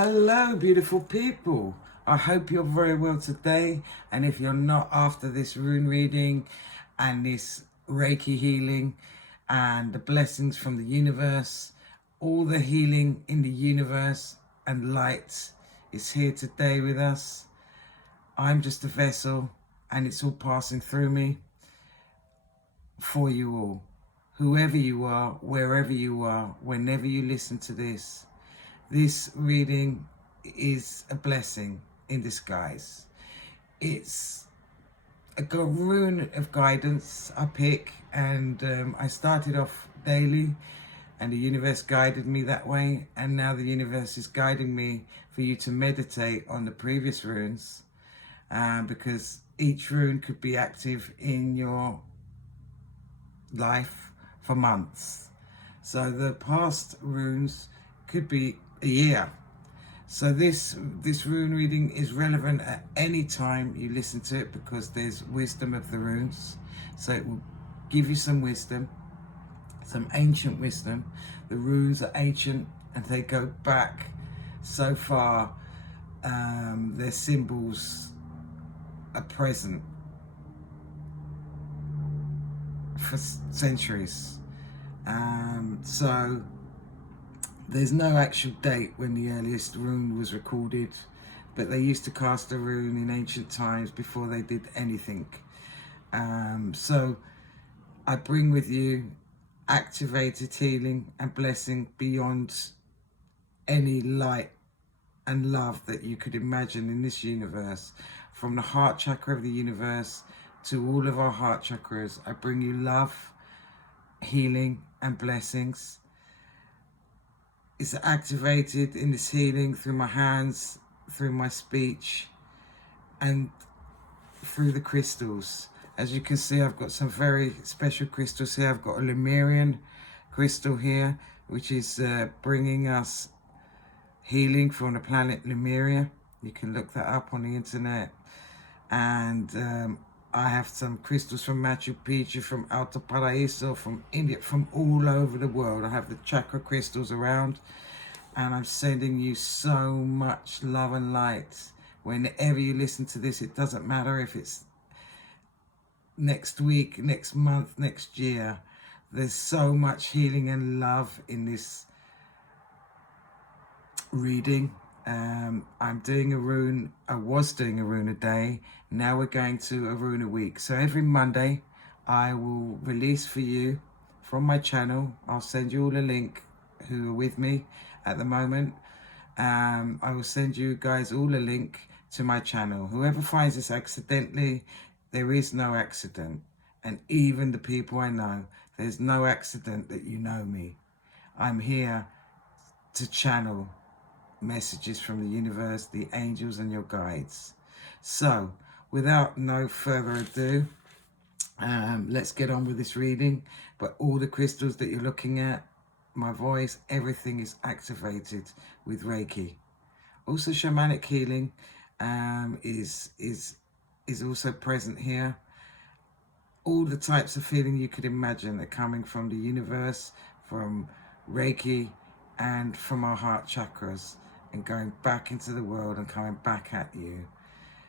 Hello, beautiful people. I hope you're very well today. And if you're not, after this rune reading and this Reiki healing and the blessings from the universe, all the healing in the universe and light is here today with us. I'm just a vessel and it's all passing through me for you all. Whoever you are, wherever you are, whenever you listen to this reading is a blessing in disguise. It's a rune of guidance I pick, and I started off daily and the universe guided me that way, and now the universe is guiding me for you to meditate on the previous runes, because each rune could be active in your life for months. So the past runes could be a year. So this rune reading is relevant at any time you listen to it, because there's wisdom of the runes. So it will give you some wisdom, some ancient wisdom. The runes are ancient and they go back so far. Their symbols are present for centuries. So there's no actual date when the earliest rune was recorded, but they used to cast a rune in ancient times before they did anything. So I bring with you activated healing and blessing beyond any light and love that you could imagine in this universe. From the heart chakra of the universe to all of our heart chakras, I bring you love, healing and blessings. It's activated in this healing through my hands, through my speech, and through the crystals. As you can see, I've got some very special crystals here. I've got a Lemurian crystal here, which is bringing us healing from the planet Lemuria. You can look that up on the internet. And I have some crystals from Machu Picchu, from Alto Paraíso, from India, from all over the world. I have the chakra crystals around, and I'm sending you so much love and light. Whenever you listen to this, it doesn't matter if it's next week, next month, next year. There's so much healing and love in this reading. I'm doing a rune. I was doing a rune a day. Now we're going to a rune a week. So every Monday I will release for you from my channel. I'll send you all a link who are with me at the moment. I will send you guys all a link to my channel. Whoever finds this accidentally, there is no accident. And even the people I know, there's no accident that you know me. I'm here to channel messages from the universe, the angels and your guides. So without no further ado, let's get on with this reading. But all the crystals that you're looking at, my voice, everything is activated with Reiki. Also shamanic healing is also present here. All the types of healing you could imagine are coming from the universe, from Reiki and from our heart chakras, and going back into the world and coming back at you.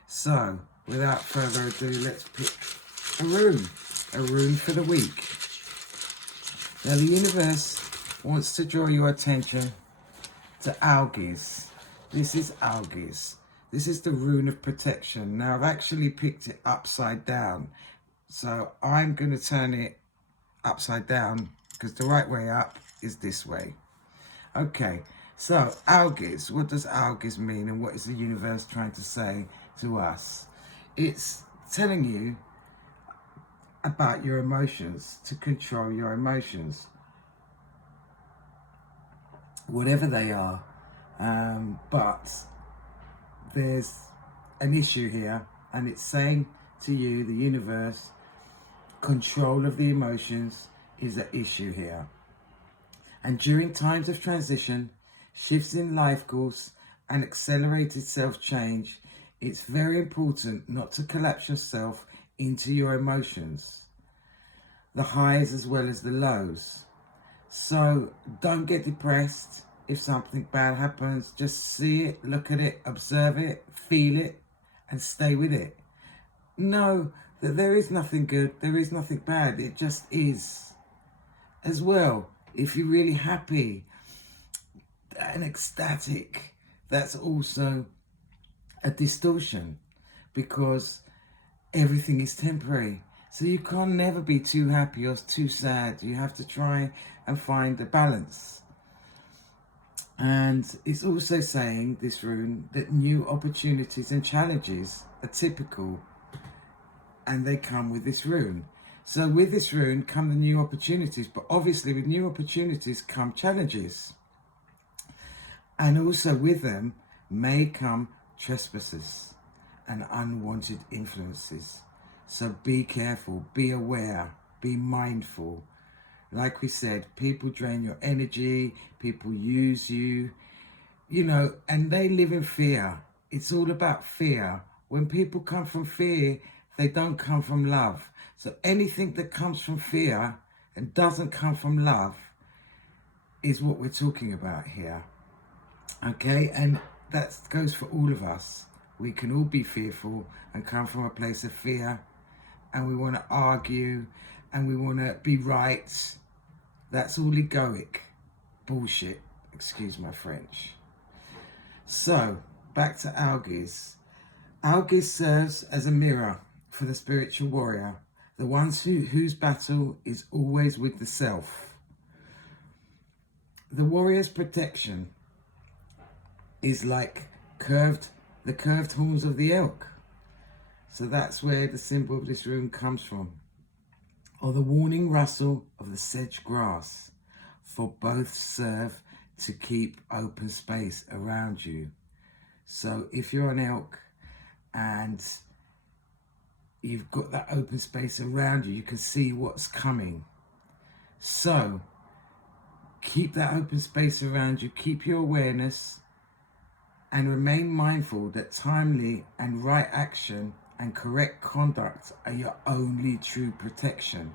So without further ado, let's pick a rune for the week. Now the universe wants to draw your attention to algaes. This is algaes. This is the rune of protection. Now I've actually picked it upside down, so I'm going to turn it upside down because the right way up is this way. Okay, so algaes, what does algaes mean, and what is the universe trying to say to us? It's telling you about your emotions, to control your emotions, whatever they are. But there's an issue here, and it's saying to you, the universe, control of the emotions is an issue here. And during times of transition, shifts in life course and accelerated self-change, it's very important not to collapse yourself into your emotions, the highs as well as the lows. So don't get depressed if something bad happens, just see it, look at it, observe it, feel it, and stay with it. Know that there is nothing good, there is nothing bad, it just is. As well, if you're really happy and ecstatic, that's also a distortion, because everything is temporary. So you can't never be too happy or too sad. You have to try and find a balance. And it's also saying, this rune, that new opportunities and challenges are typical, and they come with this rune. So with this rune come the new opportunities, but obviously with new opportunities come challenges. And also with them may come trespasses and unwanted influences. So be careful, be aware, be mindful. Like we said, people drain your energy, people use you, you know, and they live in fear. It's all about fear. When people come from fear, they don't come from love. So anything that comes from fear and doesn't come from love is what we're talking about here. Okay, and that goes for all of us. We can all be fearful and come from a place of fear, and we want to argue and we want to be right. That's all egoic bullshit, excuse my French. So back to Algiz. Algiz serves as a mirror for the spiritual warrior, the ones whose battle is always with the self. The warrior's protection is like the curved horns of the elk. So that's where the symbol of this rune comes from. Or the warning rustle of the sedge grass, for both serve to keep open space around you. So if you're an elk and you've got that open space around you, you can see what's coming. So keep that open space around you, keep your awareness, and remain mindful that timely and right action and correct conduct are your only true protection.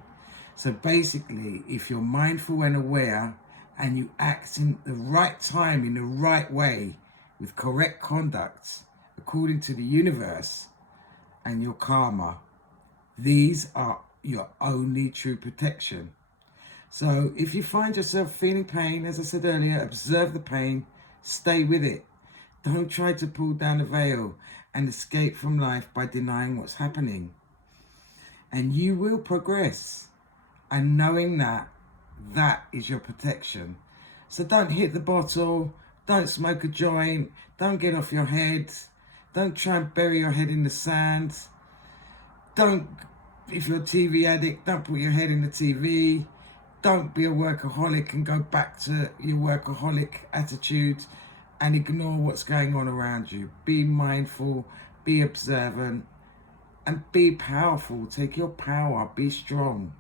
So basically, if you're mindful and aware and you act in the right time, in the right way, with correct conduct, according to the universe and your karma, these are your only true protection. So if you find yourself feeling pain, as I said earlier, observe the pain, stay with it. Don't try to pull down the veil and escape from life by denying what's happening. And you will progress. And knowing that, that is your protection. So don't hit the bottle, don't smoke a joint, don't get off your head, don't try and bury your head in the sand. Don't, if you're a TV addict, don't put your head in the TV. Don't be a workaholic and go back to your workaholic attitude and ignore what's going on around you. Be mindful, be observant, and be powerful. Take your power, be strong.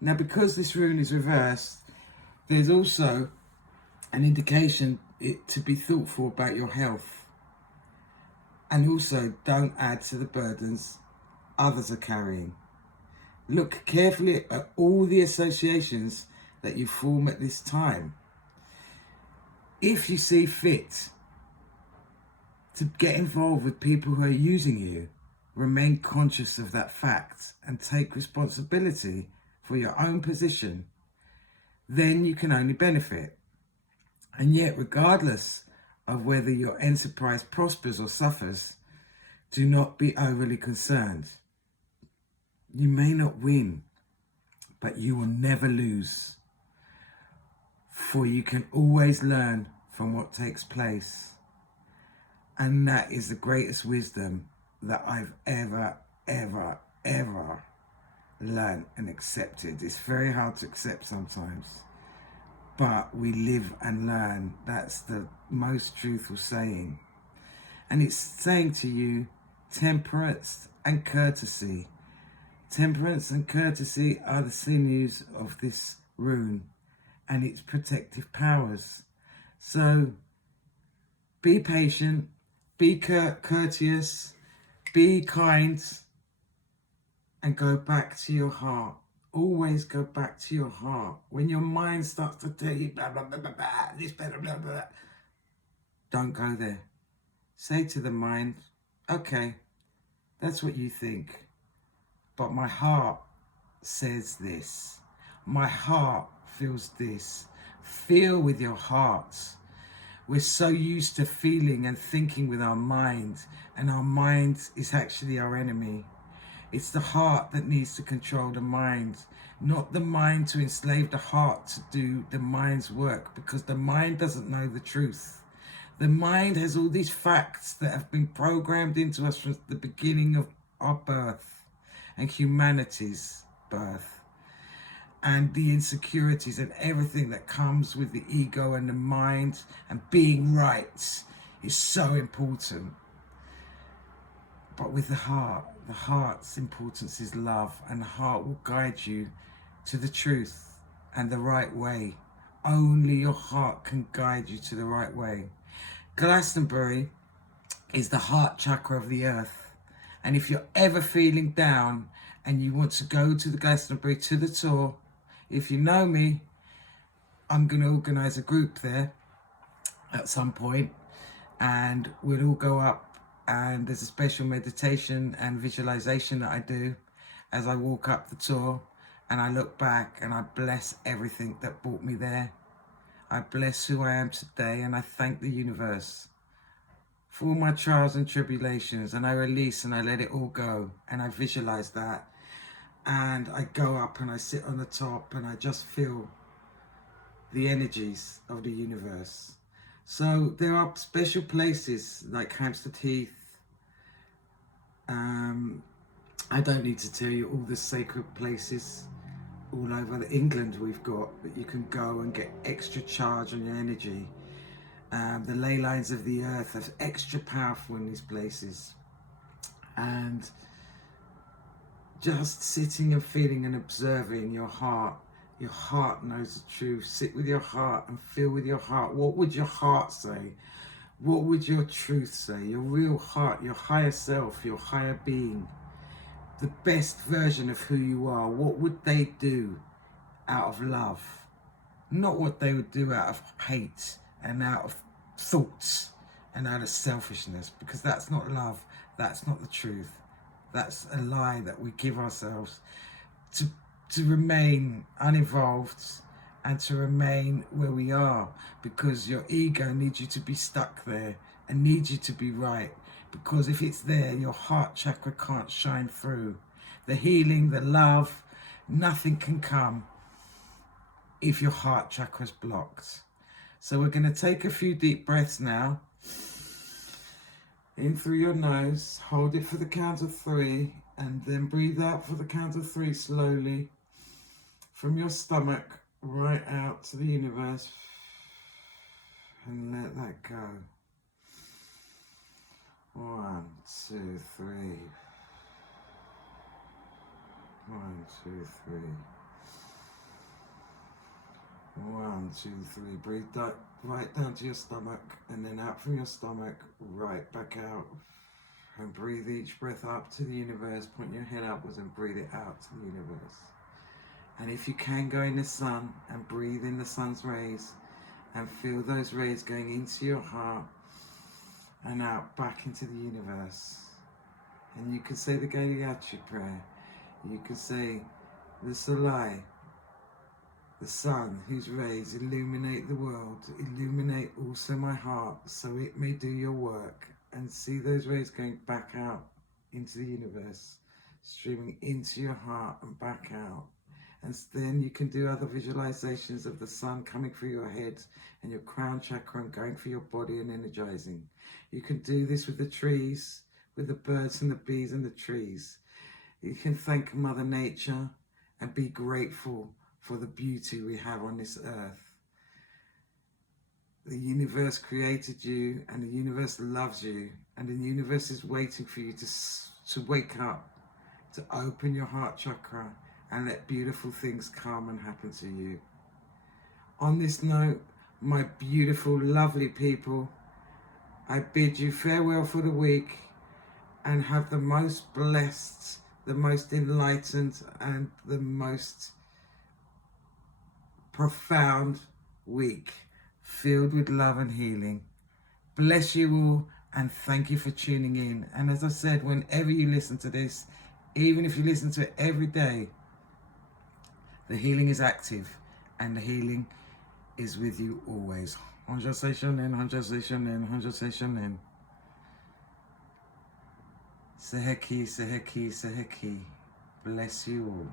Now, because this rune is reversed, there's also an indication to be thoughtful about your health. And also, don't add to the burdens others are carrying. Look carefully at all the associations that you form at this time. If you see fit to get involved with people who are using you, remain conscious of that fact and take responsibility for your own position. Then you can only benefit. And yet, regardless of whether your enterprise prospers or suffers, do not be overly concerned. You may not win, but you will never lose. For you can always learn from what takes place. And that is the greatest wisdom that I've ever learned and accepted. It's very hard to accept sometimes, but we live and learn. That's the most truthful saying. And it's saying to you, temperance and courtesy. Temperance and courtesy are the sinews of this rune and its protective powers. So be patient, be courteous, be kind, and go back to your heart always go back to your heart. When your mind starts to tell you blah, blah, blah, blah, blah, this, blah, blah, blah, blah, don't go there. Say to the mind, okay, that's what you think, but my heart says this. My heart feels this. Feel with your heart. We're so used to feeling and thinking with our mind, and our mind is actually our enemy. It's the heart that needs to control the mind, not the mind to enslave the heart to do the mind's work, because the mind doesn't know the truth. The mind has all these facts that have been programmed into us from the beginning of our birth and humanity's birth, and the insecurities and everything that comes with the ego and the mind, and being right is so important. But with the heart's importance is love, and the heart will guide you to the truth and the right way. Only your heart can guide you to the right way. Glastonbury is the heart chakra of the earth. And if you're ever feeling down and you want to go to the Glastonbury, to the tour, if you know me, I'm going to organise a group there at some point, and we'll all go up, and there's a special meditation and visualization that I do as I walk up the tour, and I look back and I bless everything that brought me there. I bless who I am today, and I thank the universe for all my trials and tribulations, and I release and I let it all go, and I visualize that, and I go up and I sit on the top and I just feel the energies of the universe. So there are special places like Hampstead Heath. I don't need to tell you all the sacred places all over England we've got that you can go and get extra charge on your energy. The ley lines of the earth are extra powerful in these places. And just sitting and feeling and observing your heart knows the truth. Sit with your heart and feel with your heart. What would your heart say? What would your truth say? Your real heart, your higher self, your higher being, the best version of who you are. What would they do out of love? Not what they would do out of hate and out of thoughts and out of selfishness, because that's not love. That's not the truth. That's a lie that we give ourselves to remain uninvolved and to remain where we are, because your ego needs you to be stuck there and needs you to be right, because if it's there, your heart chakra can't shine through. The healing, the love, nothing can come if your heart chakra is blocked. So we're going to take a few deep breaths now. In through your nose, hold it for the count of 3, and then breathe out for the count of 3 slowly from your stomach right out to the universe, and let that go. 1, 2, 3. 1, 2, 3. 1, 2, 3. Breathe right down to your stomach, and then out from your stomach, right back out. And breathe each breath up to the universe. Point your head upwards and breathe it out to the universe. And if you can, go in the sun and breathe in the sun's rays and feel those rays going into your heart and out back into the universe. And you can say the Gayatri prayer. You can say the Solai, the sun whose rays illuminate the world, illuminate also my heart, so it may do your work. And see those rays going back out into the universe, streaming into your heart and back out. And then you can do other visualizations of the sun coming through your head and your crown chakra and going through your body and energizing. You can do this with the trees, with the birds and the bees and the trees. You can thank Mother Nature and be grateful for the beauty we have on this earth. The universe created you, and the universe loves you, and the universe is waiting for you to wake up, to open your heart chakra and let beautiful things come and happen to you. On this note, my beautiful, lovely people, I bid you farewell for the week and have the most blessed the most enlightened and the most profound week filled with love and healing. Bless you all, and thank you for tuning in. And as I said, whenever you listen to this, even if you listen to it every day, the healing is active and the healing is with you always. Honja se shonen, honja se shonen, honja se shonen. Seheki, seheki, seheki. Bless you all.